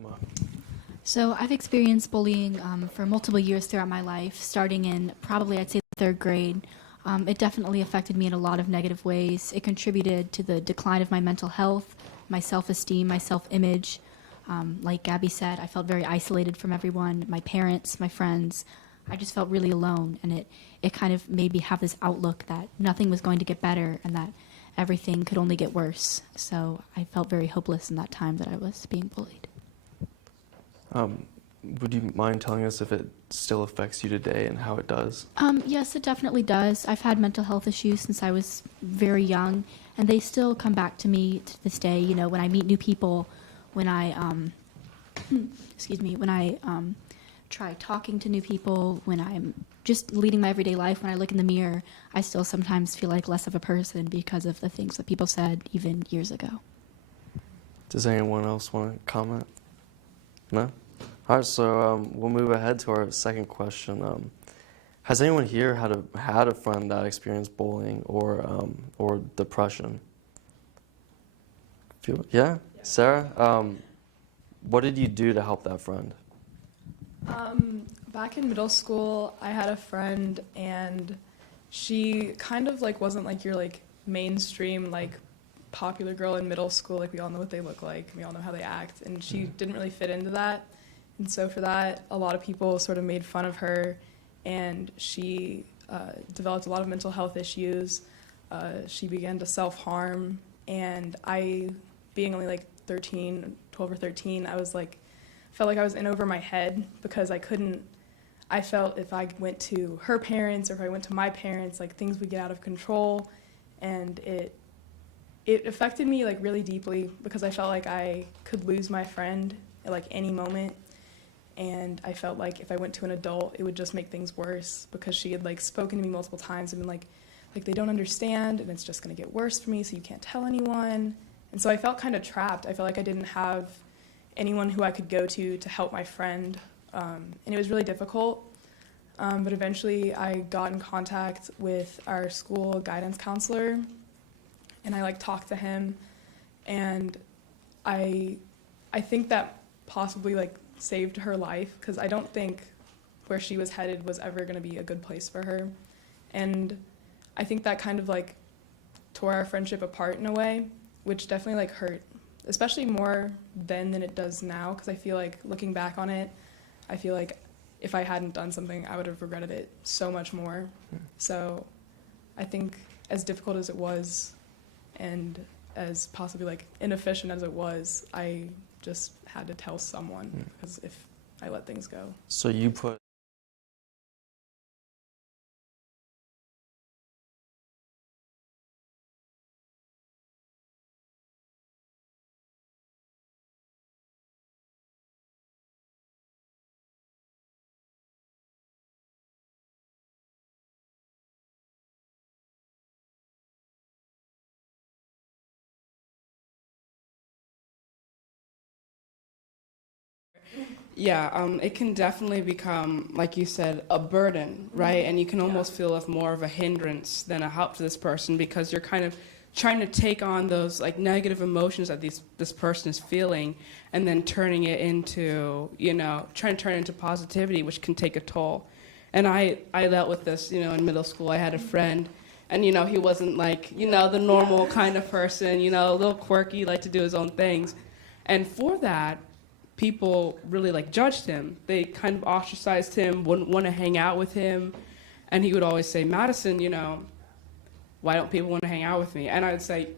Emma. So I've experienced bullying for multiple years throughout my life, starting in probably I'd say third grade. It definitely affected me in a lot of negative ways. It contributed to the decline of my mental health, my self-esteem, my self-image. Like Gabby said, I felt very isolated from everyone, my parents, my friends. I just felt really alone, and it kind of made me have this outlook that nothing was going to get better and that everything could only get worse. So I felt very hopeless in that time that I was being bullied. Would you mind telling us if it still affects you today and how it does? Yes, it definitely does. I've had mental health issues since I was very young, and they still come back to me to this day. You know, when I meet new people, when I, when I try talking to new people, when I'm just leading my everyday life, when I look in the mirror, I still sometimes feel like less of a person because of the things that people said even years ago. Does anyone else want to comment? No? All right, so we'll move ahead to our second question. Has anyone here had a friend that experienced bullying or depression? Yeah? Sarah? What did you do to help that friend? Back in middle school, I had a friend, and she kind of like wasn't like your like mainstream like popular girl in middle school. Like, we all know what they look like, we all know how they act, and she didn't really fit into that. And so for that, a lot of people sort of made fun of her, and she developed a lot of mental health issues. She began to self-harm, and I, being only like 13, 12 or 13, I was like, felt like I was in over my head because I felt if I went to her parents or if I went to my parents, like things would get out of control, and it affected me like really deeply because I felt like I could lose my friend at like any moment. And I felt like if I went to an adult, it would just make things worse because she had like spoken to me multiple times and been like they don't understand and it's just gonna get worse for me, so you can't tell anyone. And so I felt kind of trapped. I felt like I didn't have anyone who I could go to help my friend, and it was really difficult. But eventually I got in contact with our school guidance counselor, and I like talked to him, and I think that possibly like saved her life, because I don't think where she was headed was ever going to be a good place for her. And I think that kind of like tore our friendship apart in a way, which definitely like hurt, especially more then than it does now, because I feel like looking back on it, I feel like if I hadn't done something, I would have regretted it so much more. So I think as difficult as it was and as possibly like inefficient as it was, I just had to tell someone, because if I let things go. So you put Yeah, it can definitely become, like you said, a burden, right? And you can almost feel of more of a hindrance than a help to this person, because you're kind of trying to take on those like negative emotions that this person is feeling, and then turning it into, trying to turn it into positivity, which can take a toll. And I dealt with this, in middle school. I had a friend, and he wasn't like, the normal kind of person, a little quirky, like to do his own things. And for that, people really like judged him. They kind of ostracized him, wouldn't want to hang out with him. And he would always say, Madison, why don't people want to hang out with me? And I'd say,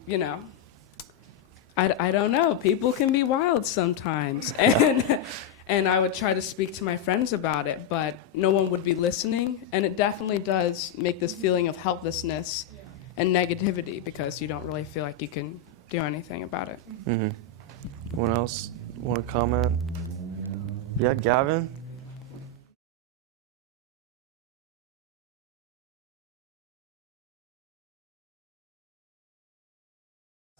I don't know. People can be wild sometimes. And I would try to speak to my friends about it, but no one would be listening. And it definitely does make this feeling of helplessness and negativity, because you don't really feel like you can do anything about it. Mm-hmm. Anyone else want to comment? Yeah, Gavin?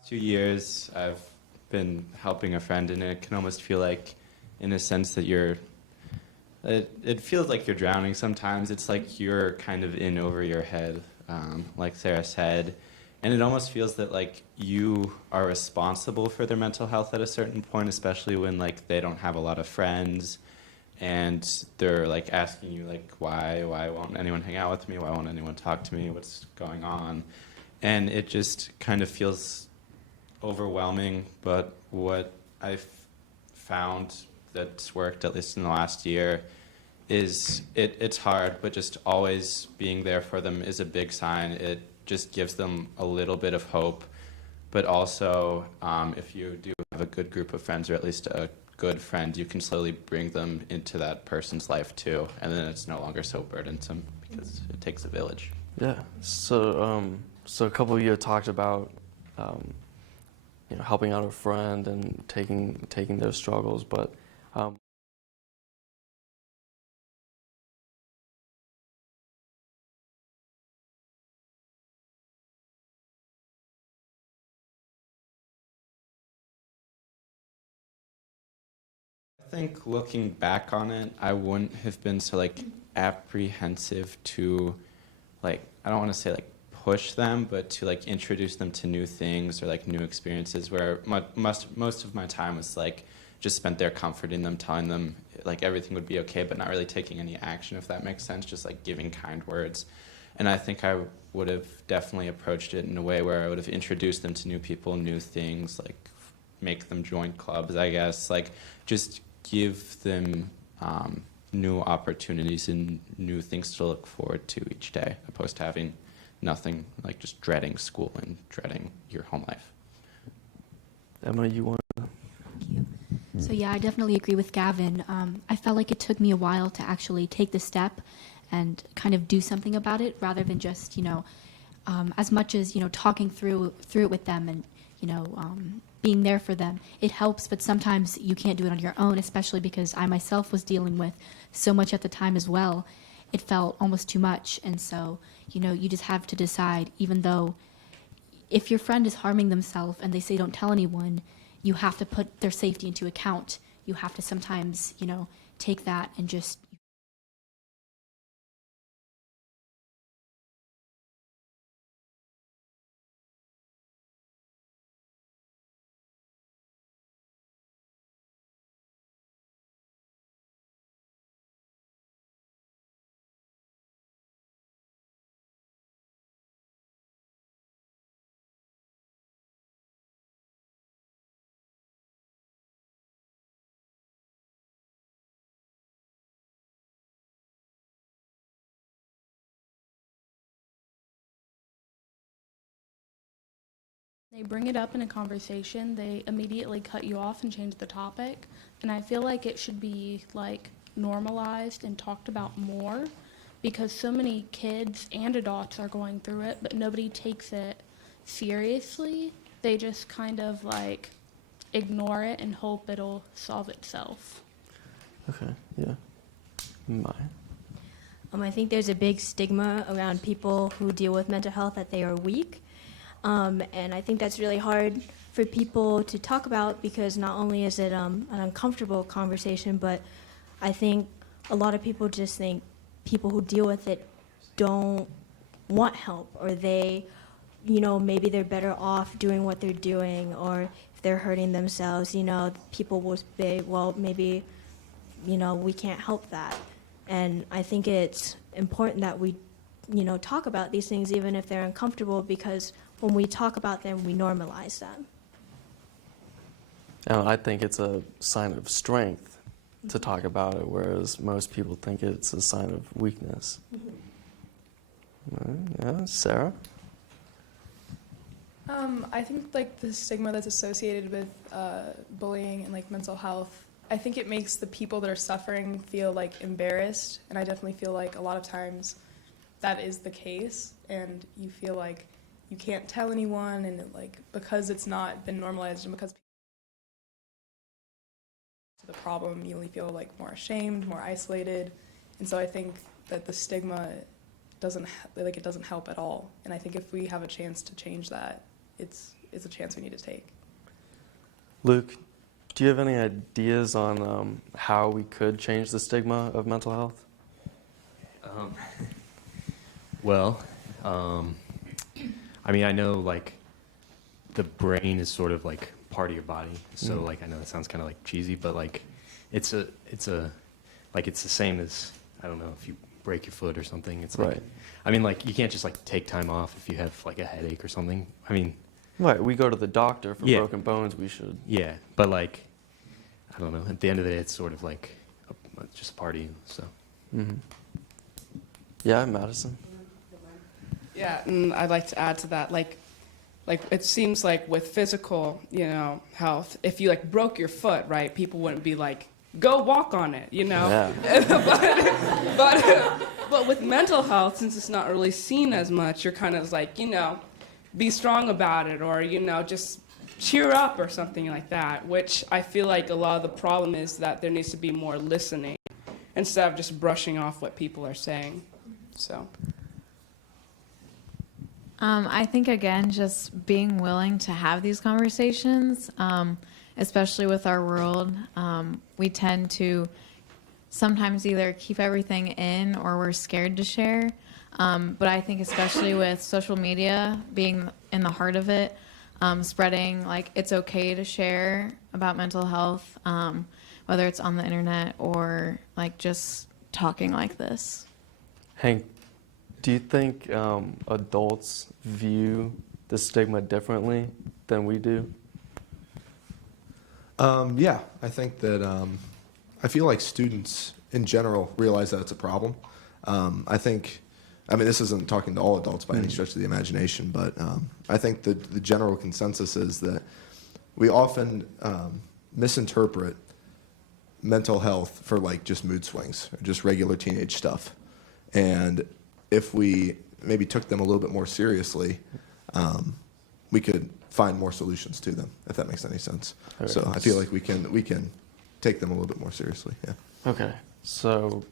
Two years I've been helping a friend, and it can almost feel like, in a sense, that it feels like you're drowning sometimes. It's like you're kind of in over your head, like Sarah said, And it almost feels that like you are responsible for their mental health at a certain point, especially when like they don't have a lot of friends and they're like asking you like, why won't anyone hang out with me? Why won't anyone talk to me? What's going on? And it just kind of feels overwhelming. But what I've found that's worked, at least in the last year, is it's hard, but just always being there for them is a big sign. It just gives them a little bit of hope. But also, if you do have a good group of friends, or at least a good friend, you can slowly bring them into that person's life too, and then it's no longer so burdensome because it takes a village. Yeah. So, so a couple of you have talked about, helping out a friend and taking their struggles, but I think looking back on it, I wouldn't have been so like apprehensive to like, I don't want to say like push them, but to like introduce them to new things or like new experiences, where most of my time was like just spent there comforting them, telling them like everything would be okay, but not really taking any action, if that makes sense, just like giving kind words. And I think I would have definitely approached it in a way where I would have introduced them to new people, new things, like make them join clubs, I guess, like just give them new opportunities and new things to look forward to each day, opposed to having nothing, like just dreading school and dreading your home life. Emma, you want to? Thank you. So yeah, I definitely agree with Gavin. I felt like it took me a while to actually take the step and kind of do something about it, rather than just, as much as, talking through it with them and, being there for them. It helps, but sometimes you can't do it on your own, especially because I myself was dealing with so much at the time as well. It felt almost too much. And so, you just have to decide, even though if your friend is harming themselves and they say don't tell anyone, you have to put their safety into account. You have to sometimes, take that and just They bring it up in a conversation, they immediately cut you off and change the topic. And I feel like it should be like normalized and talked about more, because so many kids and adults are going through it, but nobody takes it seriously. They just kind of like ignore it and hope it'll solve itself. Okay, yeah. Maya. I think there's a big stigma around people who deal with mental health, that they are weak. And I think that's really hard for people to talk about, because not only is it an uncomfortable conversation, but I think a lot of people just think people who deal with it don't want help, or they, maybe they're better off doing what they're doing, or if they're hurting themselves, people will say, well, maybe, we can't help that. And I think it's important that we, talk about these things even if they're uncomfortable, because when we talk about them, we normalize them. And I think it's a sign of strength to talk about it, whereas most people think it's a sign of weakness. Yeah, Sarah? I think like the stigma that's associated with bullying and like mental health, I think it makes the people that are suffering feel like embarrassed, and I definitely feel like a lot of times that is the case, and you feel like you can't tell anyone, and like because it's not been normalized and because the problem, you only feel like more ashamed, more isolated, and so I think that the stigma doesn't help at all. And I think if we have a chance to change that, it's a chance we need to take. Luke, do you have any ideas on how we could change the stigma of mental health? I mean, I know like the brain is sort of like part of your body. So like, I know that sounds kind of like cheesy, but like it's the same as, I don't know, if you break your foot or something. It's like, Right. I mean, like you can't just like take time off if you have like a headache or something. I mean, Right, we go to the doctor for Yeah. broken bones, we should. yeah, but like, I don't know. At the end of the day, it's sort of like just a part of you. So. Hmm. Yeah, Madison. Yeah, and I'd like to add to that, like it seems like with physical, health, if you like broke your foot, right, people wouldn't be like, go walk on it, Yeah. But with mental health, since it's not really seen as much, you're kind of like, be strong about it, or just cheer up or something like that. Which I feel like a lot of the problem is that there needs to be more listening instead of just brushing off what people are saying. So. I think, again, just being willing to have these conversations, especially with our world. We tend to sometimes either keep everything in or we're scared to share. But I think especially with social media being in the heart of it, spreading, like, it's okay to share about mental health, whether it's on the internet or, like, just talking like this. Hank, do you think adults view the stigma differently than we do? Yeah, I think that I feel like students in general realize that it's a problem. I mean, this isn't talking to all adults by any stretch of the imagination, but I think the general consensus is that we often misinterpret mental health for like just mood swings or just regular teenage stuff. And if we maybe took them a little bit more seriously, we could find more solutions to them, if that makes any sense. Okay. So I feel like we can take them a little bit more seriously. Yeah. Okay, so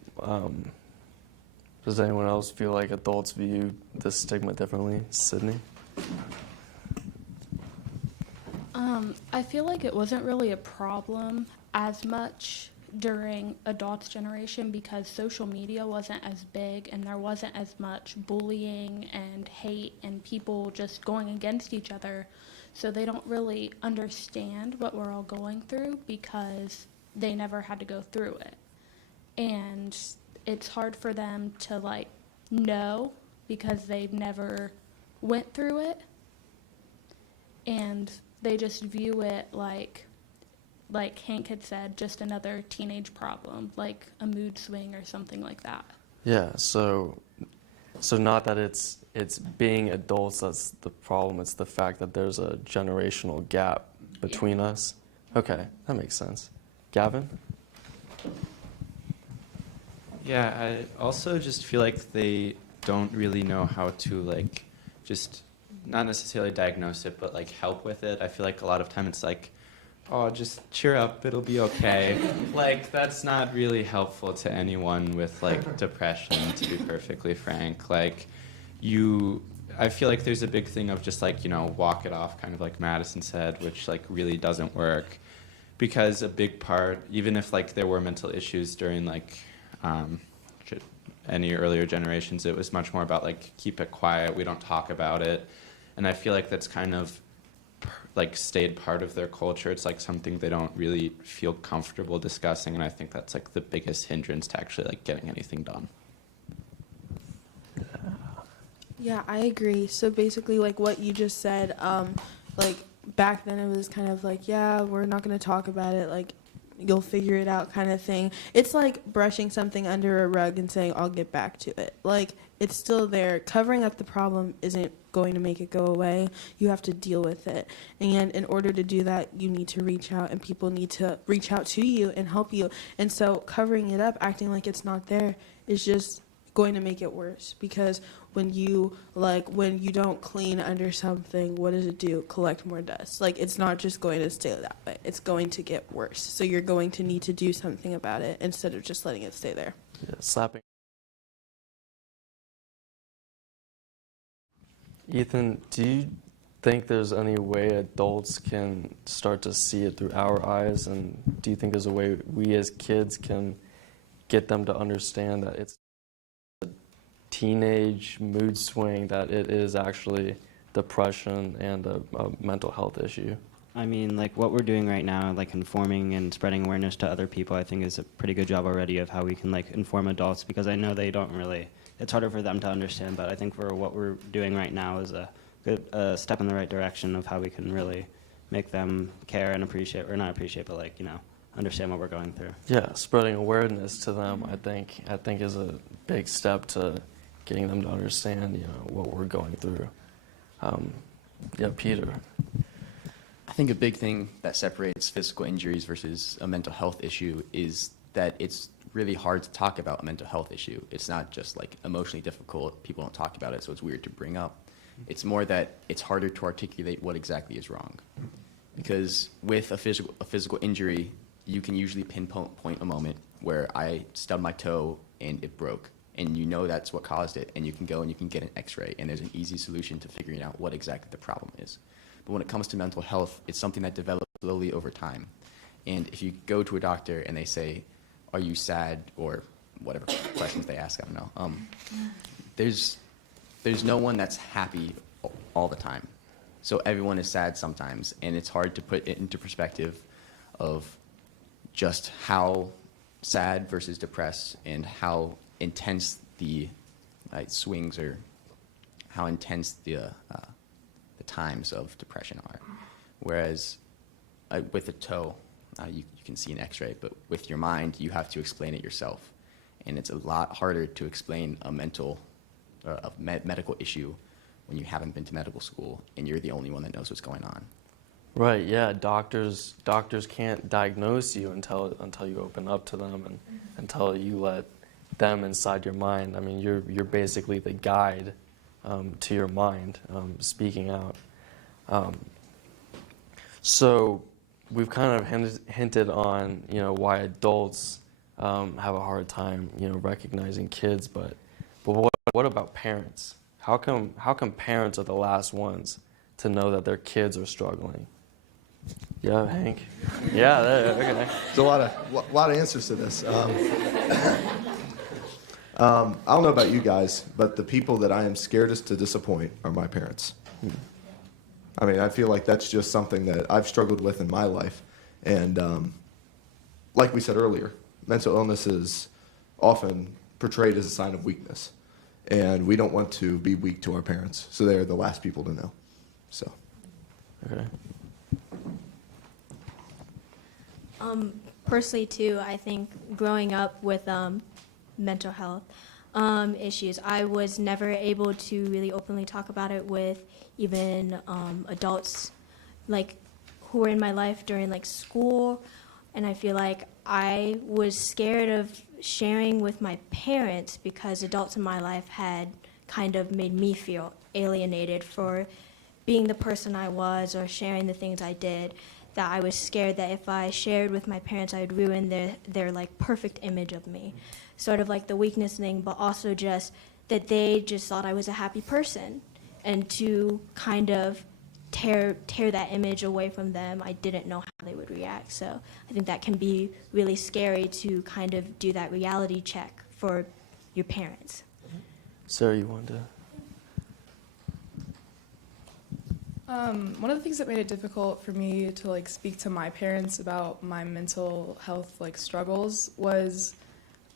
does anyone else feel like adults view the stigma differently? Sydney? I feel like it wasn't really a problem as much during adults' generation because social media wasn't as big and there wasn't as much bullying and hate and people just going against each other. So they don't really understand what we're all going through because they never had to go through it. And it's hard for them to like know because they've never went through it. And they just view it like Hank had said, just another teenage problem, like a mood swing or something like that. Yeah, so not that it's being adults that's the problem, it's the fact that there's a generational gap between us. Okay, that makes sense. Gavin? Yeah, I also just feel like they don't really know how to like just not necessarily diagnose it, but like help with it. I feel like a lot of time it's like, oh, just cheer up, it'll be okay. Like, that's not really helpful to anyone with like depression, to be perfectly frank. Like, I feel like there's a big thing of just like, walk it off, kind of like Madison said, which like really doesn't work. Because a big part, even if like there were mental issues during like any earlier generations, it was much more about like, keep it quiet, we don't talk about it. And I feel like that's kind of like stayed part of their culture. It's like something they don't really feel comfortable discussing, and I think that's like the biggest hindrance to actually like getting anything done. Yeah, I agree. So basically, like what you just said, like back then it was kind of like, yeah, we're not going to talk about it, like you'll figure it out kind of thing. It's like brushing something under a rug and saying, I'll get back to it. Like, it's still there. Covering up the problem isn't going to make it go away. You have to deal with it. And in order to do that, you need to reach out, and people need to reach out to you and help you. And so covering it up, acting like it's not there, is just going to make it worse. Because when you don't clean under something, what does it do? Collect more dust. Like, it's not just going to stay that way. It's going to get worse. So you're going to need to do something about it instead of just letting it stay there. Yeah, slapping. Ethan, do you think there's any way adults can start to see it through our eyes? And do you think there's a way we as kids can get them to understand that it's a teenage mood swing, that it is actually depression and a mental health issue? I mean, like what we're doing right now, like informing and spreading awareness to other people, I think is a pretty good job already of how we can like inform adults, because I know they don't really, it's harder for them to understand, but I think for what we're doing right now is a good step in the right direction of how we can really make them care and appreciate, or not appreciate, but like, you know, understand what we're going through. Yeah, spreading awareness to them, I think is a big step to getting them to understand, you know, what we're going through. Yeah, Peter. I think a big thing that separates physical injuries versus a mental health issue is that it's really hard to talk about a mental health issue. It's not just like emotionally difficult, people don't talk about it, so it's weird to bring up. It's more that it's harder to articulate what exactly is wrong. Because with a physical injury, you can usually pinpoint a moment where I stubbed my toe and it broke, and you know that's what caused it, and you can go and you can get an x-ray, and there's an easy solution to figuring out what exactly the problem is. But when it comes to mental health, it's something that develops slowly over time. And if you go to a doctor and they say, are you sad, or whatever questions they ask, I don't know, there's no one that's happy all the time. So everyone is sad sometimes, and it's hard to put it into perspective of just how sad versus depressed and how intense the swings, or how intense the times of depression are. Whereas with a toe, you can see an x-ray, but with your mind, you have to explain it yourself. And it's a lot harder to explain a medical issue when you haven't been to medical school and you're the only one that knows what's going on. Right, yeah, doctors can't diagnose you until you open up to them and until you let them inside your mind. I mean, you're basically the guide to your mind, speaking out. So we've kind of hinted on, you know, why adults have a hard time, you know, recognizing kids, but what about parents? How come parents are the last ones to know that their kids are struggling? Yeah, Hank. Yeah, okay. There's a lot of answers to this. I don't know about you guys, but the people that I am scaredest to disappoint are my parents. I mean, I feel like that's just something that I've struggled with in my life. And like we said earlier, mental illness is often portrayed as a sign of weakness. And we don't want to be weak to our parents, so they're the last people to know. So. Okay. Personally, too, I think growing up with mental health issues, I was never able to really openly talk about it with even adults, like, who were in my life during, like, school. And I feel like I was scared of sharing with my parents because adults in my life had kind of made me feel alienated for being the person I was or sharing the things I did, that I was scared that if I shared with my parents, I would ruin their like perfect image of me. Sort of like the weakness thing, but also just that they just thought I was a happy person. And to kind of tear that image away from them, I didn't know how they would react. So I think that can be really scary to kind of do that reality check for your parents. Sarah, you wanted to? One of the things that made it difficult for me to like speak to my parents about my mental health like struggles was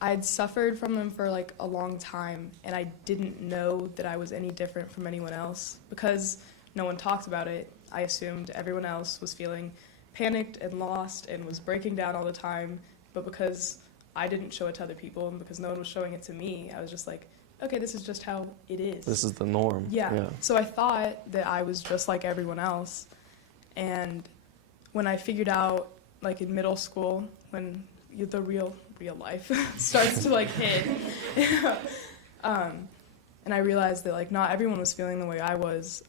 I'd suffered from them for like a long time, and I didn't know that I was any different from anyone else because no one talked about it. I assumed everyone else was feeling panicked and lost and was breaking down all the time, but because I didn't show it to other people and because no one was showing it to me, I was just like, okay, this is just how it is. This is the norm. Yeah. So I thought that I was just like everyone else. And when I figured out, like in middle school, when the real life starts to like hit, and I realized that like not everyone was feeling the way I was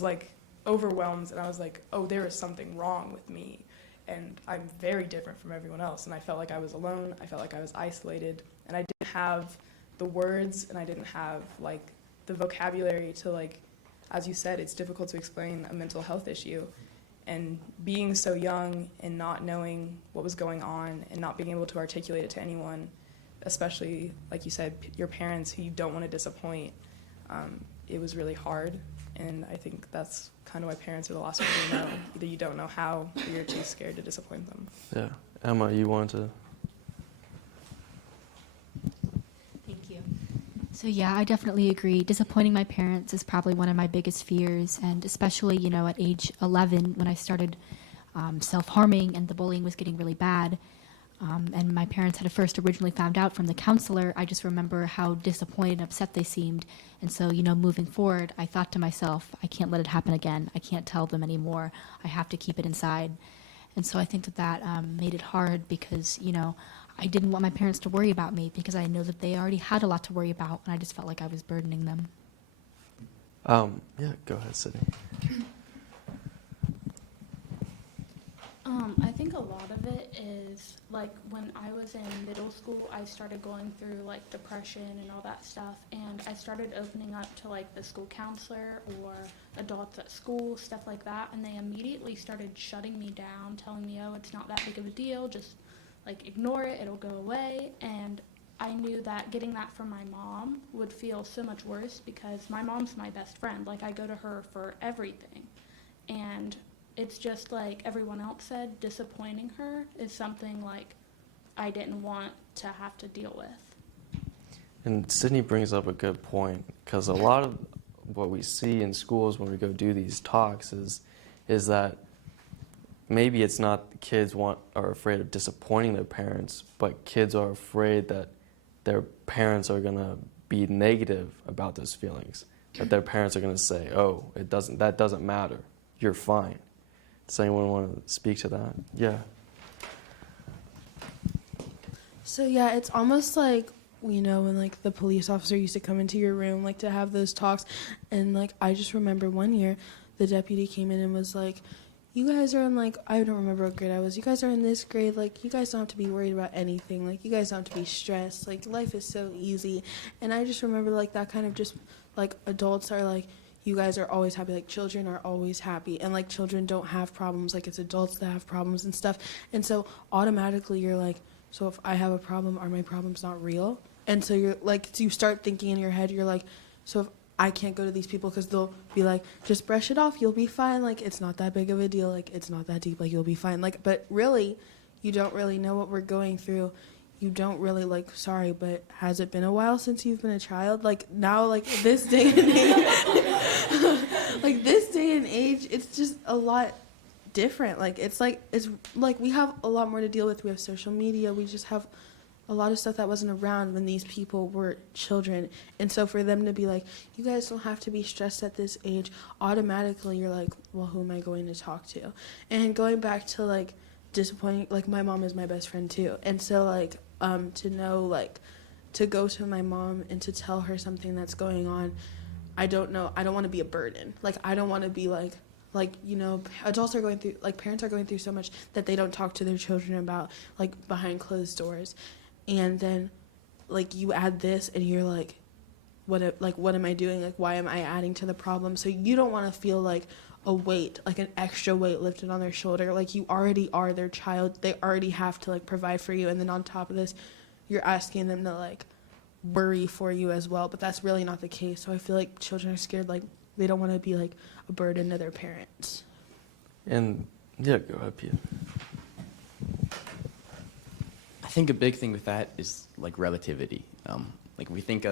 like overwhelmed, and I was like, oh, there is something wrong with me. And I'm very different from everyone else. And I felt like I was alone. I felt like I was isolated. And I didn't have the words, and I didn't have like the vocabulary to like, as you said, it's difficult to explain a mental health issue. And being so young and not knowing what was going on and not being able to articulate it to anyone, especially, like you said, your parents who you don't want to disappoint, it was really hard. And I think that's kind of why parents are the last ones to know. Either you don't know how, or you're too scared to disappoint them. Yeah. Emma, you wanted to? Thank you. So yeah, I definitely agree. Disappointing my parents is probably one of my biggest fears, and especially, at age 11 when I started self-harming and the bullying was getting really bad, and my parents had first originally found out from the counselor. I just remember how disappointed and upset they seemed, and so, moving forward, I thought to myself, I can't let it happen again. I can't tell them anymore. I have to keep it inside. And so I think that made it hard because, I didn't want my parents to worry about me because I know that they already had a lot to worry about, and I just felt like I was burdening them. Yeah, go ahead, Sydney. I think a lot of it is, like, when I was in middle school, I started going through, like, depression and all that stuff, and I started opening up to, like, the school counselor or adults at school, stuff like that, and they immediately started shutting me down, telling me, oh, it's not that big of a deal, just, like, ignore it, it'll go away, and I knew that getting that from my mom would feel so much worse because my mom's my best friend. Like, I go to her for everything, and it's just like everyone else said, disappointing her is something like I didn't want to have to deal with. And Sydney brings up a good point, because a lot of what we see in schools when we go do these talks is that maybe it's not the kids are afraid of disappointing their parents, but kids are afraid that their parents are going to be negative about those feelings, that their parents are going to say, oh, that doesn't matter, you're fine. Does anyone want to speak to that? Yeah. So yeah, it's almost like, when like the police officer used to come into your room, like to have those talks. And like, I just remember one year the deputy came in and was like, you guys are in, like, I don't remember what grade I was. You guys are in this grade. Like, you guys don't have to be worried about anything. Like, you guys don't have to be stressed. Like, life is so easy. And I just remember, like, that kind of just, like, adults are like, you guys are always happy. Like, children are always happy. And, like, children don't have problems. Like, it's adults that have problems and stuff. And so automatically you're like, so if I have a problem, are my problems not real? And so you're like, so you start thinking in your head, you're like, so if I can't go to these people because they'll be like, just brush it off, you'll be fine. Like, it's not that big of a deal. Like, it's not that deep. Like, you'll be fine. Like, but really, you don't really know what we're going through. You don't really, like, sorry, but has it been a while since you've been a child? Like, now, like, this day and age, like, this day and age, it's just a lot different. Like, it's like we have a lot more to deal with. We have social media. We just have a lot of stuff that wasn't around when these people were children. And so for them to be like, you guys don't have to be stressed at this age, automatically you're like, well, who am I going to talk to? And going back to, like, disappointing, like, my mom is my best friend too. And so, like, to know, like, to go to my mom and to tell her something that's going on, I don't want to be a burden. Like, I don't want to be like, adults are going through, like, parents are going through so much that they don't talk to their children about, like, behind closed doors. And then, like, you add this and you're like, what am I doing? Like, why am I adding to the problem? So you don't want to feel like a weight, like an extra weight lifted on their shoulder. Like, you already are their child. They already have to, like, provide for you. And then on top of this, you're asking them to, like, worry for you as well. But that's really not the case. So I feel like children are scared, like, they don't want to be, like, a burden to their parents. And, yeah, go ahead, Pia. I think a big thing with that is, like, relativity. Like, we think,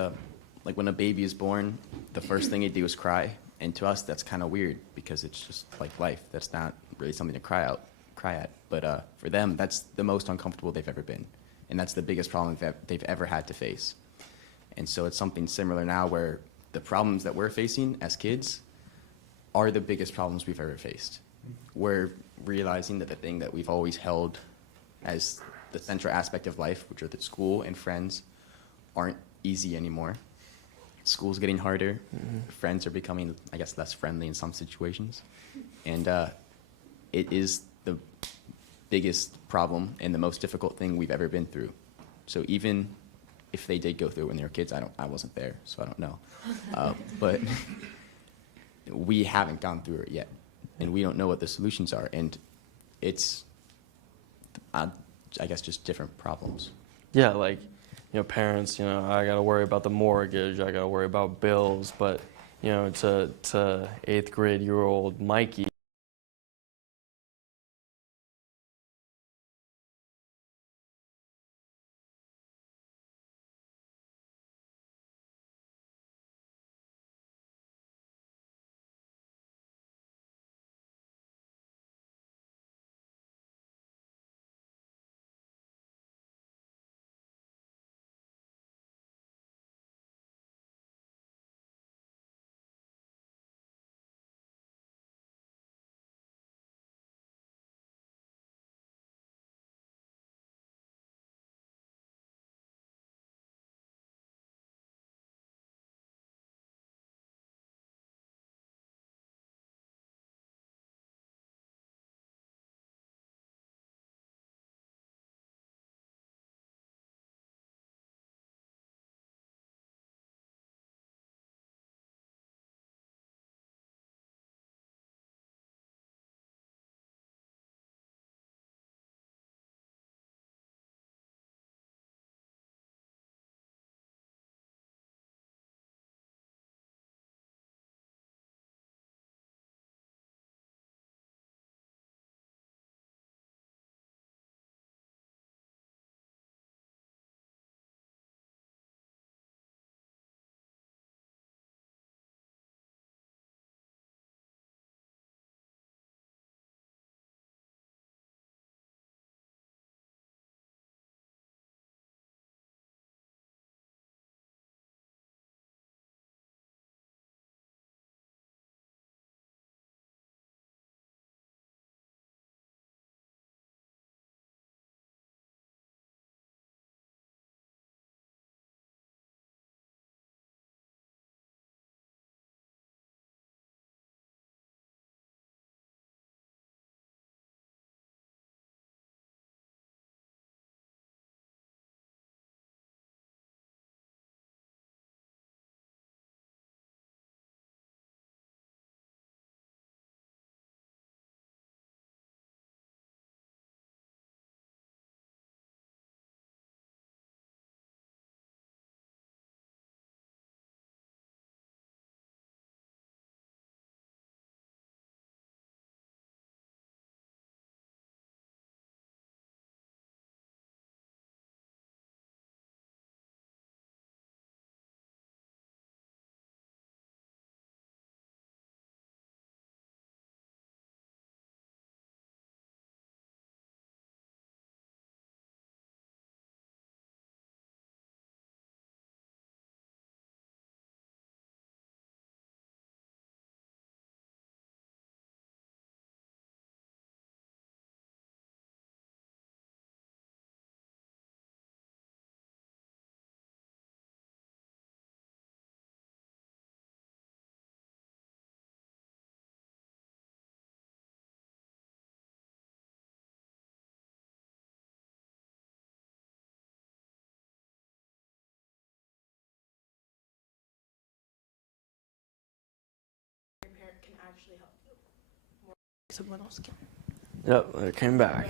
like, when a baby is born, the first thing they do is cry. And to us, that's kind of weird because it's just like life. That's not really something to cry at. But for them, that's the most uncomfortable they've ever been. And that's the biggest problem they've ever had to face. And so it's something similar now where the problems that we're facing as kids are the biggest problems we've ever faced. We're realizing that the thing that we've always held as the central aspect of life, which are the school and friends, aren't easy anymore. School's getting harder. Mm-hmm. Friends are becoming, I guess, less friendly in some situations. And it is the biggest problem and the most difficult thing we've ever been through. So even if they did go through it when they were kids, I wasn't there, so I don't know. But we haven't gone through it yet. And we don't know what the solutions are. And it's, I guess, just different problems. Yeah, like, parents, I got to worry about the mortgage, I got to worry about bills, but, to 8th grade year old Mikey, can actually help you more than someone else can. yep, it came back.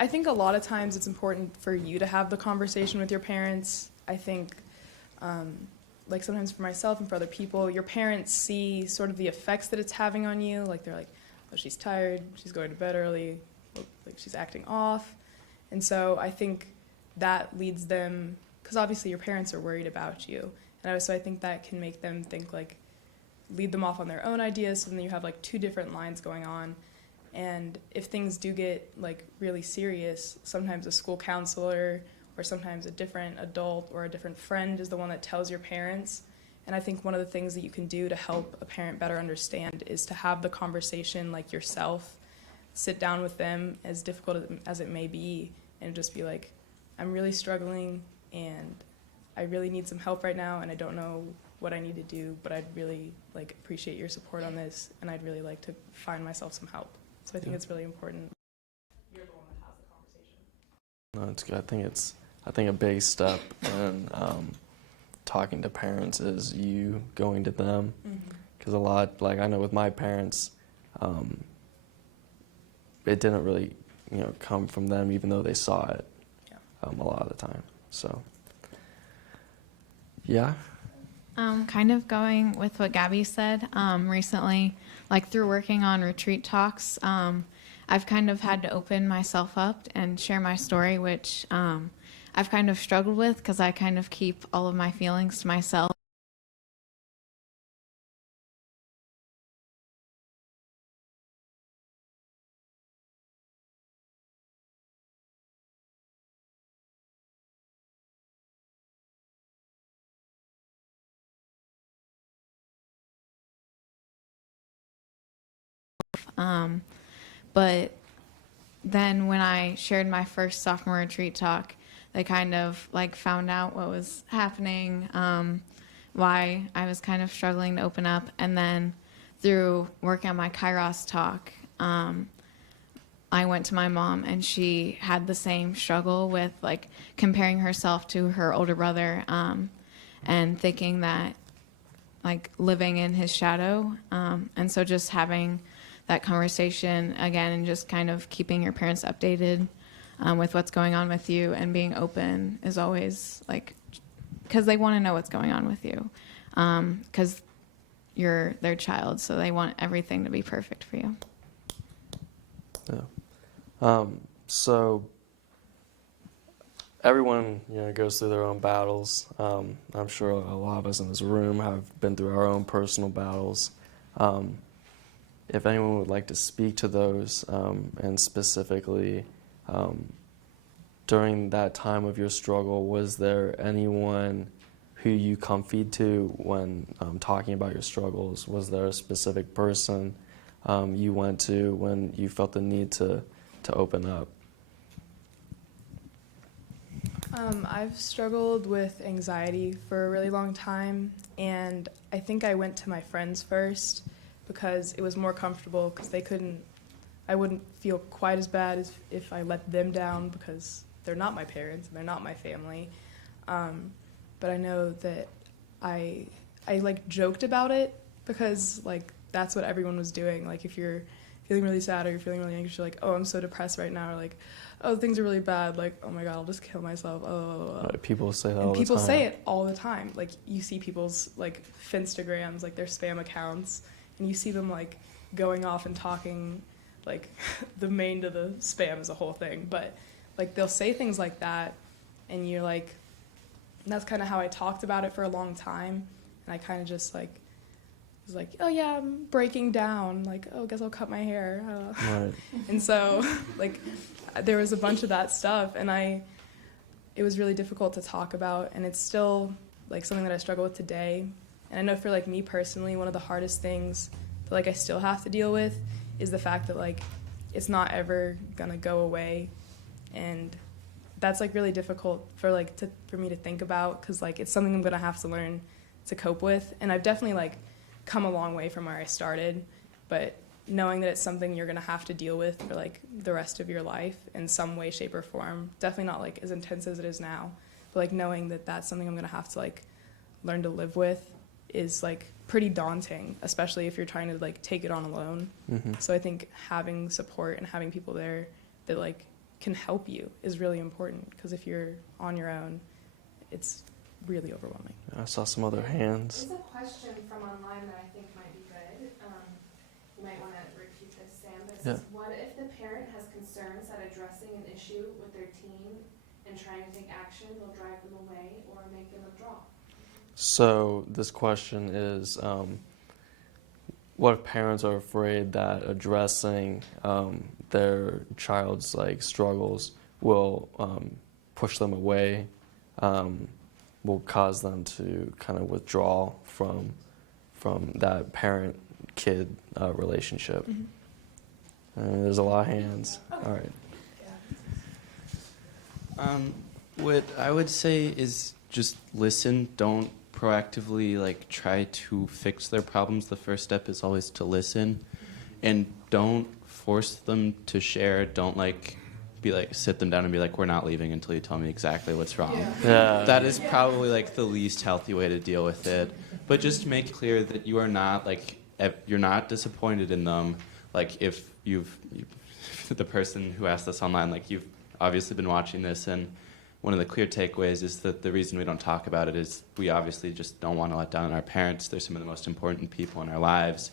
I think a lot of times it's important for you to have the conversation with your parents. I think, like sometimes for myself and for other people, your parents see sort of the effects that it's having on you. Like they're like, oh, she's tired, she's going to bed early, like she's acting off. And so I think that leads them, because obviously your parents are worried about you. And so I think that can make them think like, lead them off on their own ideas, so then you have like two different lines going on. And if things do get like really serious, sometimes a school counselor or sometimes a different adult or a different friend is the one that tells your parents. And I think one of the things that you can do to help a parent better understand is to have the conversation like yourself, sit down with them, as difficult as it may be, and just be like, I'm really struggling and I really need some help right now and I don't know what I need to do, but I'd really like appreciate your support on this and I'd really like to find myself some help. So I think it's really important. You're the one that has the conversation. No, it's good. I think a big step in talking to parents is you going to them. Because a lot, like I know with my parents, it didn't really come from them, even though they saw it Yeah. a lot of the time. So, yeah. Kind of going with what Gabby said, recently, like through working on retreat talks, I've kind of had to open myself up and share my story, which I've kind of struggled with because I kind of keep all of my feelings to myself. But then when I shared my first sophomore retreat talk, they kind of like found out what was happening, why I was kind of struggling to open up. And then through working on my Kairos talk, I went to my mom, and she had the same struggle with like comparing herself to her older brother, and thinking that like living in his shadow. And so just having that conversation again, and just kind of keeping your parents updated with what's going on with you, and being open is always like, because they want to know what's going on with you, because you're their child, so they want everything to be perfect for you. Yeah. So everyone, goes through their own battles. I'm sure a lot of us in this room have been through our own personal battles. If anyone would like to speak to those, and specifically during that time of your struggle, was there anyone who you comfied to when talking about your struggles? Was there a specific person you went to when you felt the need to open up? I've struggled with anxiety for a really long time, and I think I went to my friends first because it was more comfortable, because I wouldn't feel quite as bad as if I let them down, because they're not my parents and they're not my family. But I know that I like joked about it, because like that's what everyone was doing. Like if you're feeling really sad or you're feeling really anxious, you're like, oh, I'm so depressed right now, or like, oh, things are really bad, like, oh my god, I'll just kill myself. People say that and all the time. people say it all the time. Like you see people's like Finstagrams, like their spam accounts, and you see them like going off and talking, like the main to the spam is a whole thing, but like they'll say things like that, and you're like, and that's kind of how I talked about it for a long time, and I kind of just like was like, oh yeah, I'm breaking down, like, oh, guess I'll cut my hair. Right. And so like there was a bunch of that stuff, and it was really difficult to talk about, and it's still like something that I struggle with today. And I know for like me personally, one of the hardest things that like I still have to deal with is the fact that like it's not ever gonna go away, and that's like really difficult for me to think about, because like it's something I'm gonna have to learn to cope with. And I've definitely like come a long way from where I started, but knowing that it's something you're gonna have to deal with for like the rest of your life in some way, shape, or form. Definitely not like as intense as it is now, but like knowing that that's something I'm gonna have to like learn to live with is like pretty daunting, especially if you're trying to like take it on alone. Mm-hmm. So I think having support and having people there that like can help you is really important, because if you're on your own, it's really overwhelming. I saw some other hands. There's a question from online that I think might be good. You might want to repeat this, Sam. But it says, what if the parent has concerns that addressing an issue with their teen and trying to take action will drive them away or make them withdraw? So this question is, what if parents are afraid that addressing their child's like struggles will push them away, will cause them to kind of withdraw from that parent-kid relationship? Mm-hmm. There's a lot of hands. All right. What I would say is just listen. Don't proactively like try to fix their problems. The first step is always to listen, and don't force them to share. Don't like be like sit them down and be like, we're not leaving until you tell me exactly what's wrong. Yeah. That is probably like the least healthy way to deal with it. But just make clear that you are not like you're not disappointed in them. Like if the person who asked this online, like you've obviously been watching this, and one of the clear takeaways is that the reason we don't talk about it is we obviously just don't want to let down our parents. They're some of the most important people in our lives.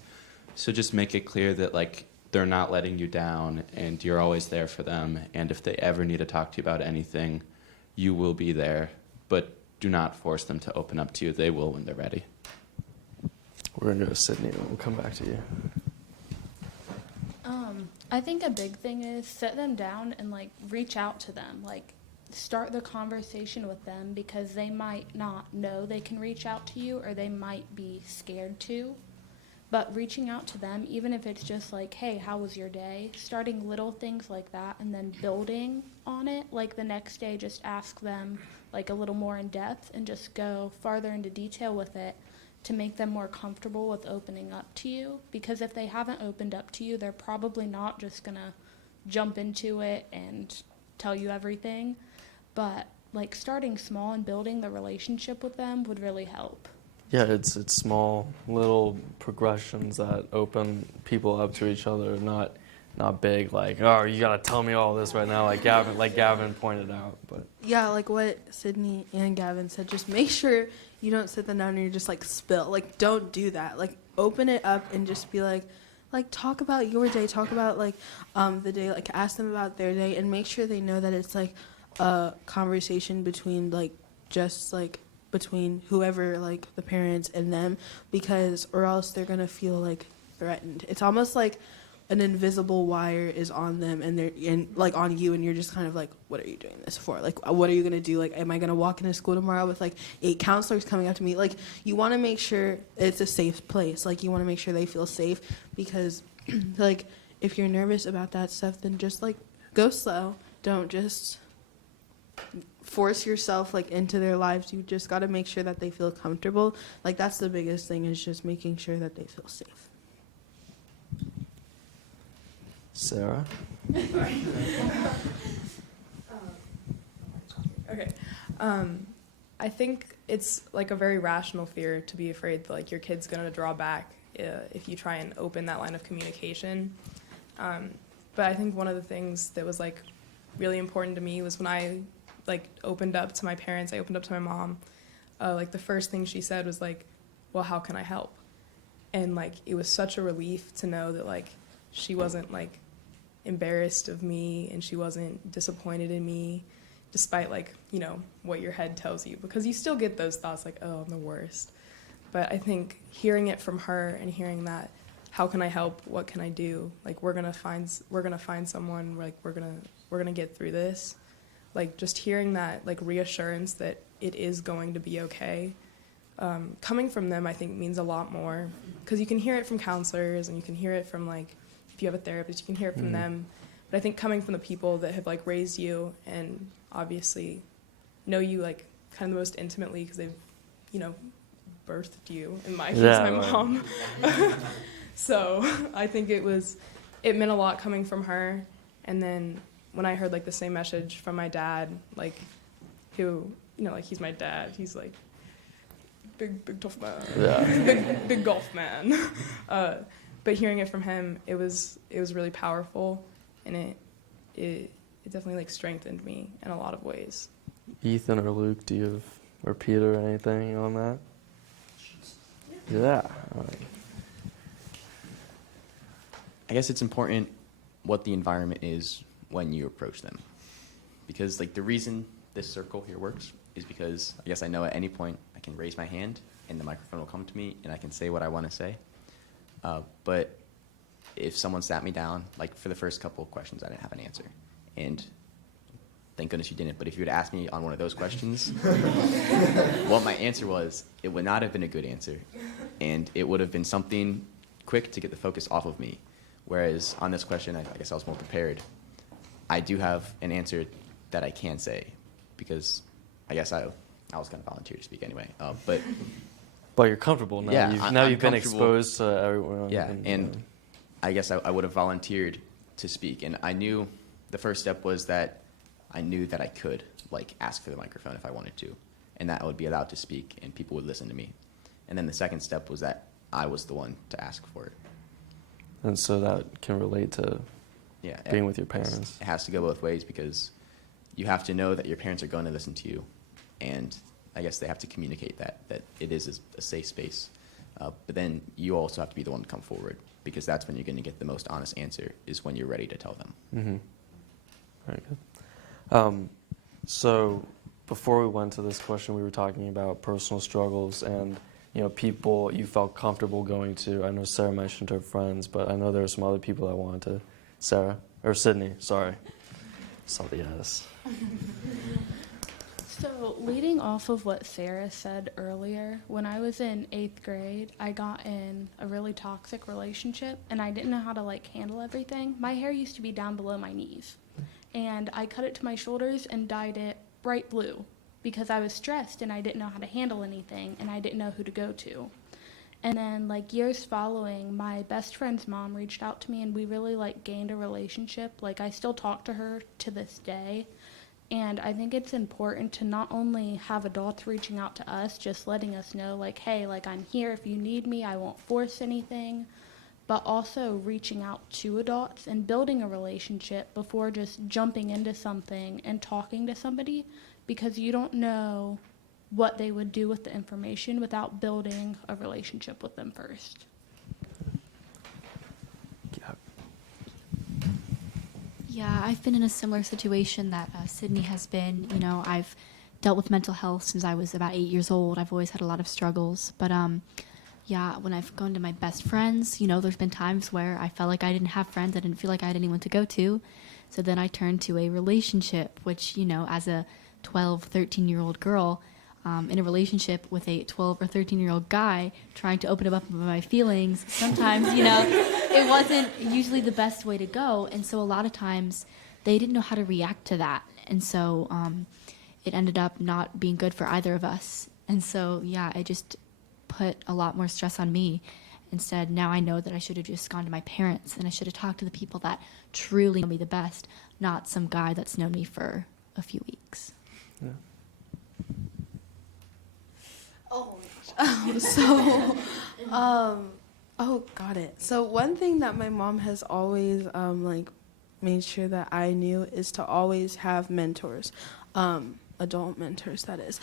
So just make it clear that like they're not letting you down and you're always there for them. And if they ever need to talk to you about anything, you will be there. But do not force them to open up to you. They will when they're ready. We're going to go to Sydney and we'll come back to you. I think a big thing is sit them down and like reach out to them. Like start the conversation with them because they might not know they can reach out to you or they might be scared to. But reaching out to them, even if it's just like, hey, how was your day? Starting little things like that and then building on it. Like the next day, just ask them like a little more in depth and just go farther into detail with it to make them more comfortable with opening up to you. Because if they haven't opened up to you, they're probably not just going to jump into it and tell you everything. But like starting small and building the relationship with them would really help. Yeah, it's small little progressions that open people up to each other, not big like, oh, you gotta tell me all this right now, like Gavin pointed out. But Yeah, like what Sydney and Gavin said, just make sure you don't sit them down and you're just like spill. Like don't do that. Like open it up and just be like talk about your day, talk about like the day, like ask them about their day and make sure they know that it's like a conversation between like just like between whoever, like the parents and them, because or else they're gonna feel like threatened. It's almost like an invisible wire is on them and they're like on you and you're just kind of like, what are you doing this for? Like what are you gonna do? Like am I gonna walk into school tomorrow with like 8 counselors coming up to me? Like you want to make sure it's a safe place. Like you want to make sure they feel safe because like if you're nervous about that stuff, then just like go slow. Don't just force yourself like into their lives. You just got to make sure that they feel comfortable. Like that's the biggest thing, is just making sure that they feel safe. Sarah? Okay. I think it's like a very rational fear to be afraid that like your kid's gonna draw back if you try and open that line of communication. But I think one of the things that was like really important to me was when I like opened up to my parents, I opened up to my mom. Like the first thing she said was like, "Well, how can I help?" And like it was such a relief to know that like she wasn't like embarrassed of me and she wasn't disappointed in me, despite like, you know, what your head tells you, because you still get those thoughts like, oh, I'm the worst. But I think hearing it from her and hearing that, how can I help? What can I do? Like we're gonna find someone. Like we're gonna get through this. Like just hearing that like reassurance that it is going to be okay, coming from them I think means a lot more, because you can hear it from counselors and you can hear it from like if you have a therapist, you can hear it from them. But I think coming from the people that have like raised you and obviously know you like kind of the most intimately because they've, you know, birthed you. In my case, my mom. So I think it meant a lot coming from her. And then when I heard like the same message from my dad, like who, you know, like he's my dad. He's like big tough man. Yeah. big golf man. But hearing it from him, it was really powerful, and it definitely like strengthened me in a lot of ways. Ethan or Luke, do you have, or Peter, anything on that? Yeah. All right. I guess it's important what the environment is when you approach them. Because like the reason this circle here works is because I guess I know at any point I can raise my hand and the microphone will come to me and I can say what I want to say. But if someone sat me down, like for the first couple of questions, I didn't have an answer. And thank goodness you didn't. But if you had asked me on one of those questions, what my answer was, it would not have been a good answer. And it would have been something quick to get the focus off of me. Whereas on this question, I guess I was more prepared. I do have an answer that I can say because I guess I was going to volunteer to speak anyway. But you're comfortable now. Yeah, You've been exposed to everyone. Yeah, and I guess I would have volunteered to speak. And I knew the first step was that I knew that I could like ask for the microphone if I wanted to, and that I would be allowed to speak and people would listen to me. And then the second step was that I was the one to ask for it. And so that can relate to Yeah, being with your parents. It has to go both ways because you have to know that your parents are going to listen to you, and I guess they have to communicate that it is a safe space. But then you also have to be the one to come forward because that's when you're going to get the most honest answer is when you're ready to tell them. Mm-hmm. Very good. So before we went to this question, we were talking about personal struggles and people you felt comfortable going to. I know Sarah mentioned her friends, but I know there are some other people that wanted to. Sarah or Sydney, sorry. Saw the S. So, leading off of what Sarah said earlier, when I was in 8th grade, I got in a really toxic relationship, and I didn't know how to, handle everything. My hair used to be down below my knees, and I cut it to my shoulders and dyed it bright blue because I was stressed, and I didn't know how to handle anything, and I didn't know who to go to. And then, years following, my best friend's mom reached out to me, and we really, gained a relationship. I still talk to her to this day. And I think it's important to not only have adults reaching out to us, just letting us know, hey, I'm here if you need me, I won't force anything, but also reaching out to adults and building a relationship before just jumping into something and talking to somebody, because you don't know what they would do with the information without building a relationship with them first. Yeah, I've been in a similar situation that Sydney has been. I've dealt with mental health since I was about 8 years old. I've always had a lot of struggles. But yeah, when I've gone to my best friends, there's been times where I felt like I didn't have friends. I didn't feel like I had anyone to go to. So then I turned to a relationship, which, as a 12, 13-year-old girl, in a relationship with a 12 or 13-year-old guy, trying to open up about my feelings, sometimes, it wasn't usually the best way to go. And so a lot of times they didn't know how to react to that. And so it ended up not being good for either of us. And so, yeah, it just put a lot more stress on me. Instead, now I know that I should have just gone to my parents and I should have talked to the people that truly know me the best, not some guy that's known me for a few weeks. Yeah. Got it. So one thing that my mom has always made sure that I knew is to always have mentors, adult mentors, that is.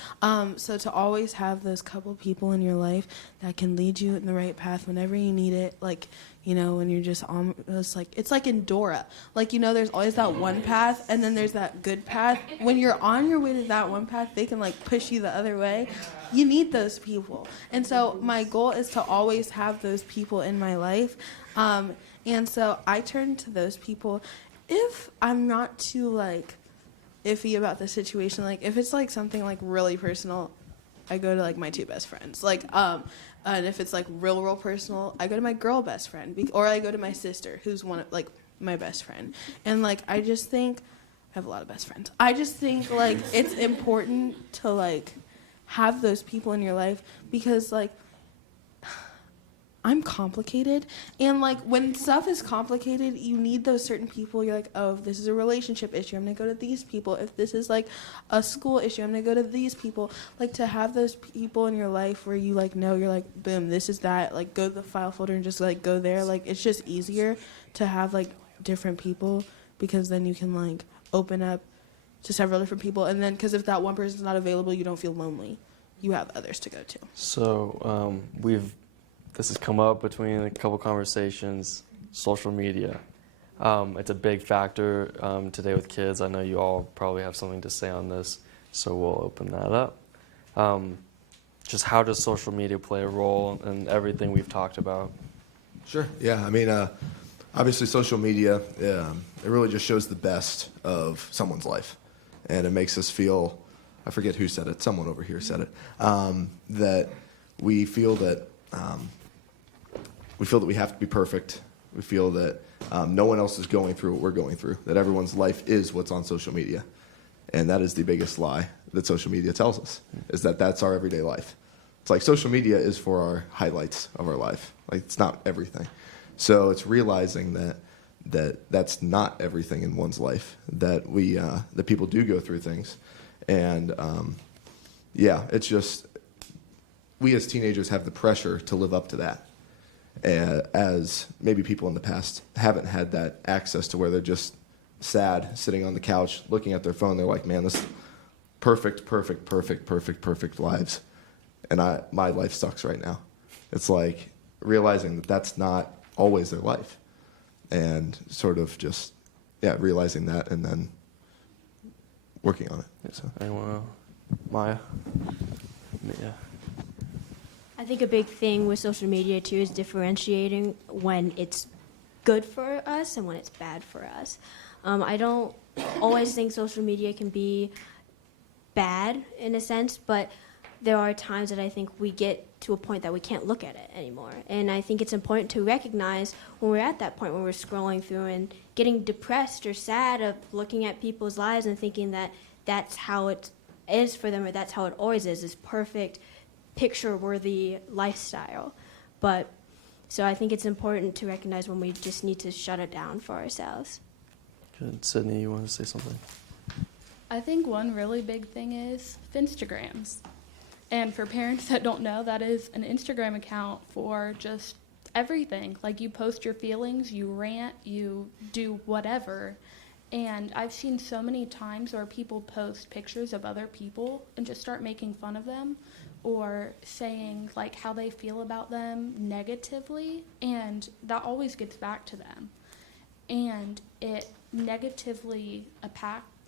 So to always have those couple people in your life that can lead you in the right path whenever you need it, when you're just almost it's like in Dora. There's always that one path, and then there's that good path. When you're on your way to that one path, they can push you the other way. You need those people. And so my goal is to always have those people in my life. And so I turn to those people if I'm not too iffy about the situation. If it's something really personal, I go to my two best friends. And if it's real personal, I go to my girl best friend, or I go to my sister, who's one of my best friend. And I just think I have a lot of best friends. I just think it's important to have those people in your life because I'm complicated, and when stuff is complicated, you need those certain people. You're oh, if this is a relationship issue, I'm gonna go to these people. If this is a school issue, I'm gonna go to these people. To have those people in your life where you know you're boom, this is that. Go to the file folder and just go there. It's just easier to have different people because then you can open up to several different people, and then because if that one person's not available, you don't feel lonely. You have others to go to. So this has come up between a couple conversations, social media. It's a big factor today with kids. I know you all probably have something to say on this, so we'll open that up. Just how does social media play a role in everything we've talked about? Sure. Yeah. I mean, obviously, social media, it really just shows the best of someone's life. And it makes us feel, I forget who said it, someone over here said it, that we feel that we have to be perfect. We feel that no one else is going through what we're going through, that everyone's life is what's on social media. And that is the biggest lie that social media tells us, is that that's our everyday life. It's social media is for our highlights of our life. It's not everything. So it's realizing that that's not everything in one's life, that that people do go through things. And it's just, we as teenagers have the pressure to live up to that. as maybe people in the past haven't had that access to, where they're just sad, sitting on the couch, looking at their phone. They're like, man, this perfect lives. And my life sucks right now. It's like realizing that that's not always their life. And sort of just, realizing that and then working on it. So. Anyone else? Maya? Yeah. I think a big thing with social media too is differentiating when it's good for us and when it's bad for us. I don't always think social media can be bad in a sense, but there are times that I think we get to a point that we can't look at it anymore. And I think it's important to recognize when we're at that point, when we're scrolling through and getting depressed or sad of looking at people's lives and thinking that that's how it is for them, or that's how it always is, this perfect, picture-worthy lifestyle. But so I think it's important to recognize when we just need to shut it down for ourselves. Good. Sydney, you want to say something? I think one really big thing is Finstagrams. And for parents that don't know, that is an Instagram account for just everything. Like, you post your feelings, you rant, you do whatever. And I've seen so many times where people post pictures of other people and just start making fun of them or saying like how they feel about them negatively, and that always gets back to them. And it negatively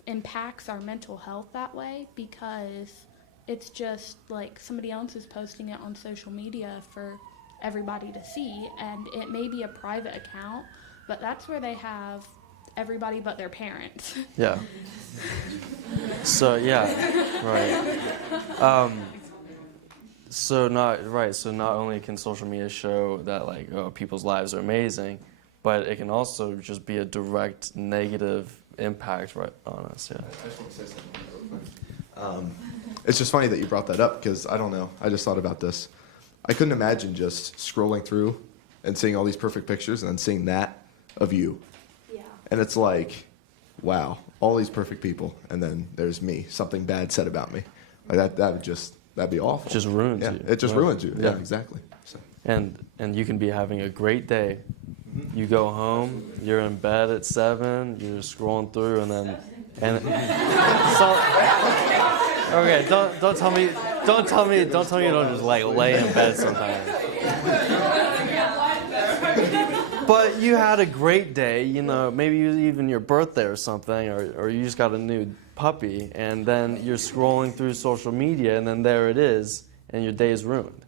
impacts our mental health that way, because it's just like somebody else is posting it on social media for everybody to see, and it may be a private account, but that's where they have everybody but their parents. Yeah. So right. So not only can social media show that like, oh, people's lives are amazing, but it can also just be a direct negative impact right on us. Yeah. I just want to say something real quick. It's just funny that you brought that up, because I don't know. I just thought about this. I couldn't imagine just scrolling through and seeing all these perfect pictures and then seeing that of you. Yeah. And it's like, wow, all these perfect people, and then there's me, something bad said about me. Like that'd be awful. It just ruins you. It just ruins you. Yeah. Yeah, exactly. So. And you can be having a great day. You go home, you're in bed at 7, you're scrolling through, okay, don't tell me you don't just like lay in bed sometimes. But you had a great day, maybe even your birthday or something, or you just got a new puppy, and then you're scrolling through social media, and then there it is, and your day is ruined.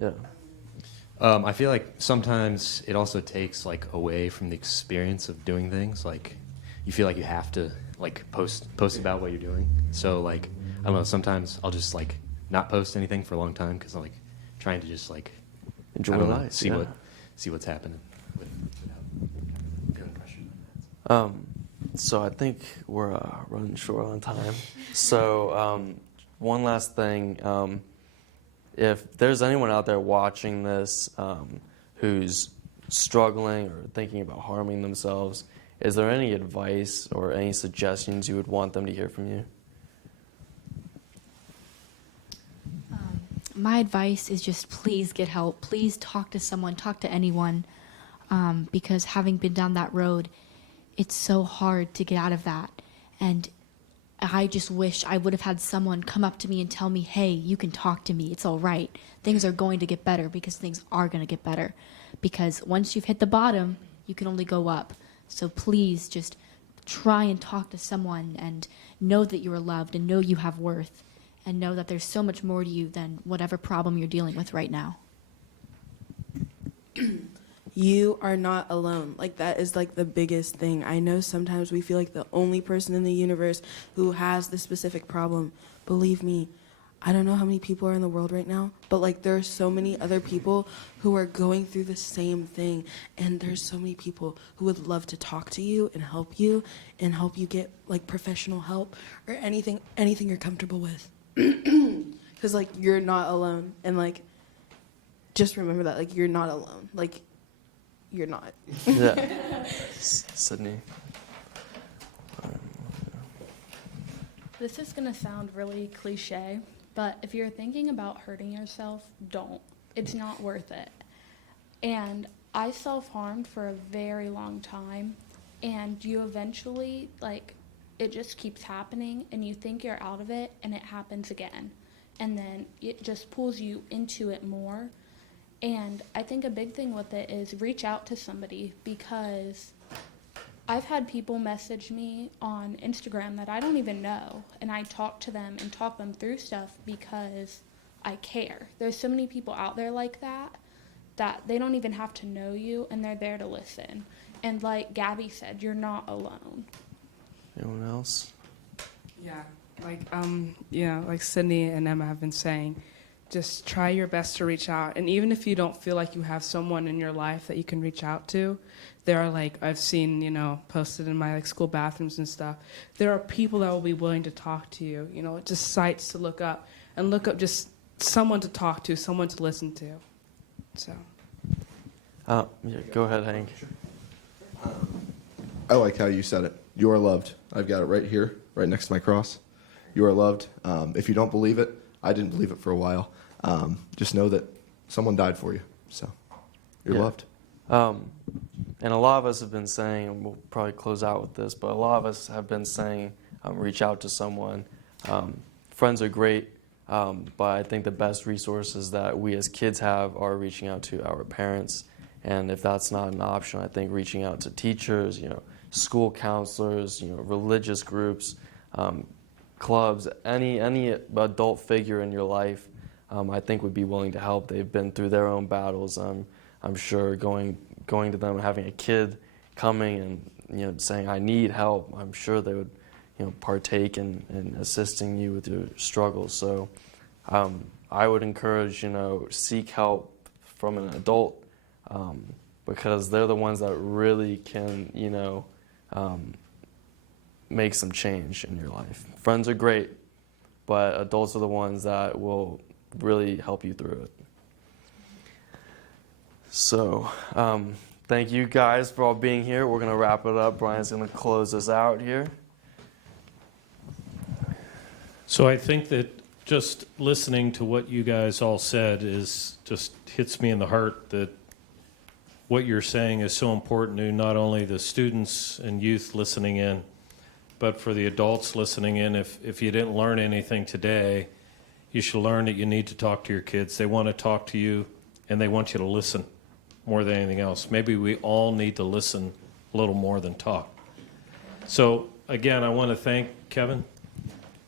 Yeah. I feel like sometimes it also takes like away from the experience of doing things. Like, you feel like you have to like post about what you're doing. So like, I don't know, sometimes I'll just like not post anything for a long time because I'm like trying to just like enjoy life, see what's happening without feeling pressure. So I think we're running short on time. So one last thing, if there's anyone out there watching this who's struggling or thinking about harming themselves, is there any advice or any suggestions you would want them to hear from you? My advice is just please get help. Please talk to someone, talk to anyone, because having been down that road, it's so hard to get out of that. And I just wish I would have had someone come up to me and tell me, hey, you can talk to me. It's all right. Things are going to get better, because things are going to get better. Because once you've hit the bottom, you can only go up. So please just try and talk to someone and know that you're loved and know you have worth and know that there's so much more to you than whatever problem you're dealing with right now. You are not alone. Like, that is like the biggest thing. I know sometimes we feel like the only person in the universe who has this specific problem. Believe me, I don't know how many people are in the world right now, but like there are so many other people who are going through the same thing, and there's so many people who would love to talk to you and help you get like professional help or anything you're comfortable with. Because like you're not alone, and like just remember that, like, you're not alone. Like, you're not. Yeah. Sydney. This is going to sound really cliche, but if you're thinking about hurting yourself, don't. It's not worth it. And I self-harmed for a very long time, and you eventually, like, it just keeps happening, and you think you're out of it, and it happens again. And then it just pulls you into it more. And I think a big thing with it is reach out to somebody, because I've had people message me on Instagram that I don't even know, and I talk to them and talk them through stuff because I care. There's so many people out there like that they don't even have to know you, and they're there to listen. And like Gabby said, you're not alone. Anyone else? Yeah, like Sydney and Emma have been saying, just try your best to reach out. And even if you don't feel like you have someone in your life that you can reach out to, there are, like, I've seen, posted in my, like, school bathrooms and stuff, there are people that will be willing to talk to you, just sites to look up, and look up just someone to talk to, someone to listen to. So. Yeah, go ahead, Hank. I like how you said it. You are loved. I've got it right here, right next to my cross. You are loved. If you don't believe it, I didn't believe it for a while. Just know that someone died for you. So you're loved. And a lot of us have been saying, and we'll probably close out with this, but a lot of us have been saying, reach out to someone. Friends are great, but I think the best resources that we as kids have are reaching out to our parents. And if that's not an option, I think reaching out to teachers, school counselors, religious groups, clubs, any adult figure in your life, I think would be willing to help. They've been through their own battles. I'm sure going to them and having a kid coming and saying I need help, I'm sure they would partake in assisting you with your struggles. So I would encourage seek help from an adult, because they're the ones that really can make some change in your life. Friends are great, but adults are the ones that will really help you through it. So thank you guys for all being here. We're going to wrap it up. Brian's going to close us out here. So I think that just listening to what you guys all said just hits me in the heart, that what you're saying is so important to not only the students and youth listening in, but for the adults listening in. If you didn't learn anything today, you should learn that you need to talk to your kids. They want to talk to you, and they want you to listen more than anything else. Maybe we all need to listen a little more than talk. So again, I want to thank Kevin.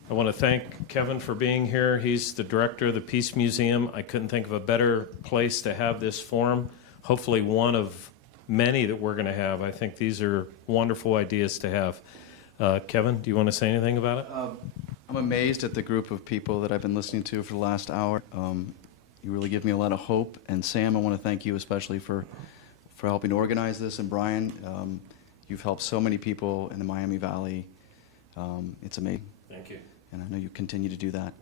I want to thank Kevin for being here. He's the director of the Peace Museum. I couldn't think of a better place to have this forum. Hopefully one of many that we're going to have. I think these are wonderful ideas to have. Kevin, do you want to say anything about it? I'm amazed at the group of people that I've been listening to for the last hour. You really give me a lot of hope. And Sam, I want to thank you especially for helping organize this. And Brian, you've helped so many people in the Miami Valley. It's amazing. Thank you. And I know you continue to do that.